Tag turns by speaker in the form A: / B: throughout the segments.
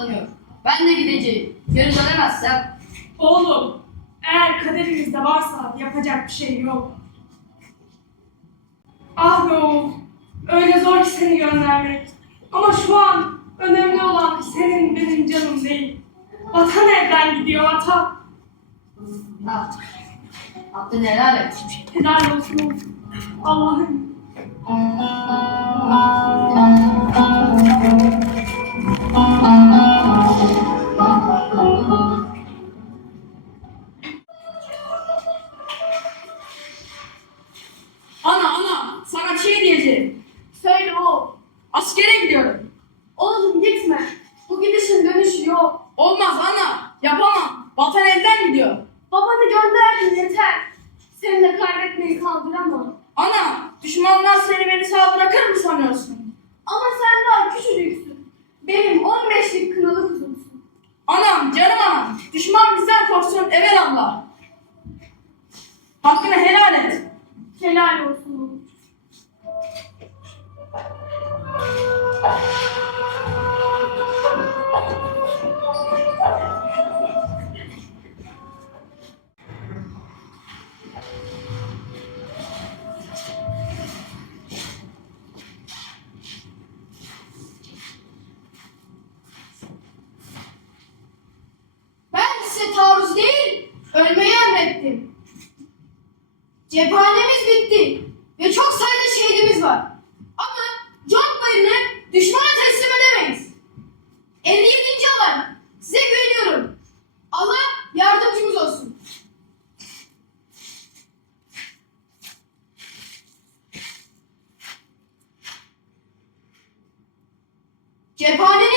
A: katlanıyor. Ben de gideceğim. Geri dönemezsem
B: Oğlum, eğer kaderinizde varsa yapacak bir şey yok. Ah be oğul, öyle zor ki seni göndermek. Ama şu an önemli olan senin benim canım değil. Vatan elden gidiyor vatan.
A: ah, hakkını helal et.
B: Helal olsun oğul. Allah'ım.
C: Diyeceğim.
B: Söyle oğul.
C: Askere gidiyorum.
B: Oğlum gitme. Bu gidişin dönüşü yok.
C: Olmaz ana yapamam. Vatan elden gidiyor.
B: Babanı gönderdin yeter. Seni de kaybetmeyi kaldıramam.
C: Ana düşmanlar seni beni sağ bırakır mı sanıyorsun?
B: Ama sen daha küçücüksün. Benim 15'lik kınalı kuzumsun.
C: Anam canım anam düşman bizden korksun evelallah. Hakkını helal et.
B: Helal olsun oğlum.
D: Taarruz değil, ölmeyi emrettim. Cephanemiz bitti ve çok sayıda şehidimiz var. Düşmana teslim edemeyiz. 57. alan, size güveniyorum. Allah yardımcımız olsun. Cephaneniz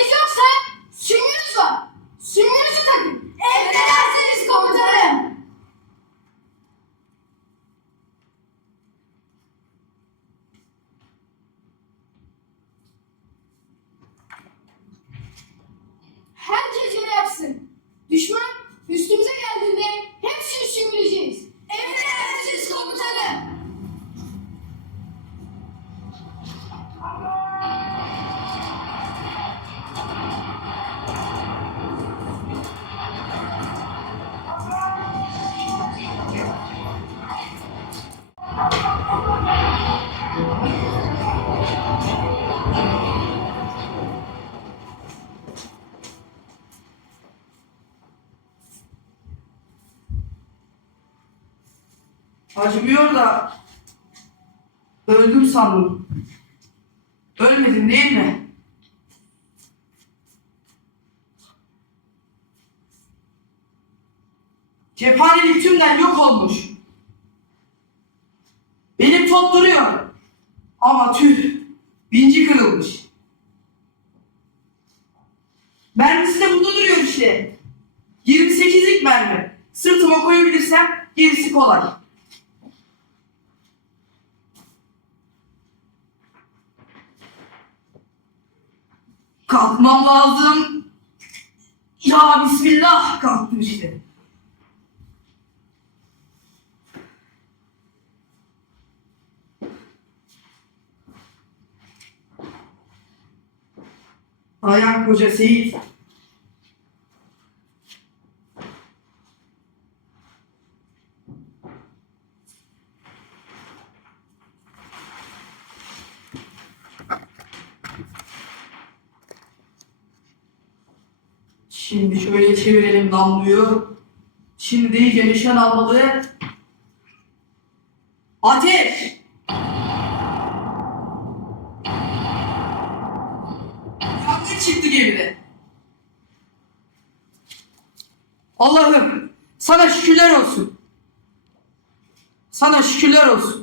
E: Acımıyor da öldüm sandım. Ölmedin değil mi? Cephanelik tümden yok olmuş. Benim top duruyor. Ama tüh, binci kırılmış. Mermisi de burada duruyor işte. 28'lik mermi. Sırtıma koyabilirsem gerisi kolay. Kalkmam lazım. Ya Bismillah kalktım işte. Dayan koca Seyit. Şimdi şöyle çevirelim namluyu. Şimdi iyice nişan almalı. Ateş! Yangın çıktı gemide. Allah'ım sana şükürler olsun. Sana şükürler olsun.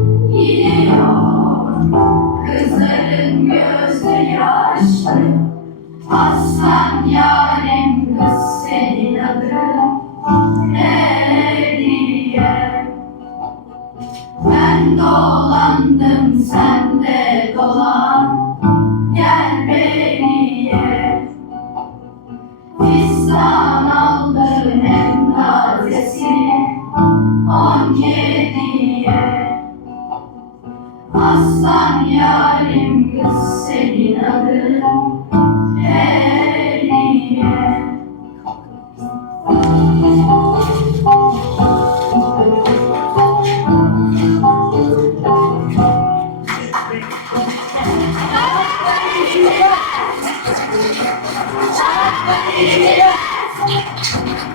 A: Aslan yarim kız senin adın. Hediye Ben dolandım sende Thank
C: you.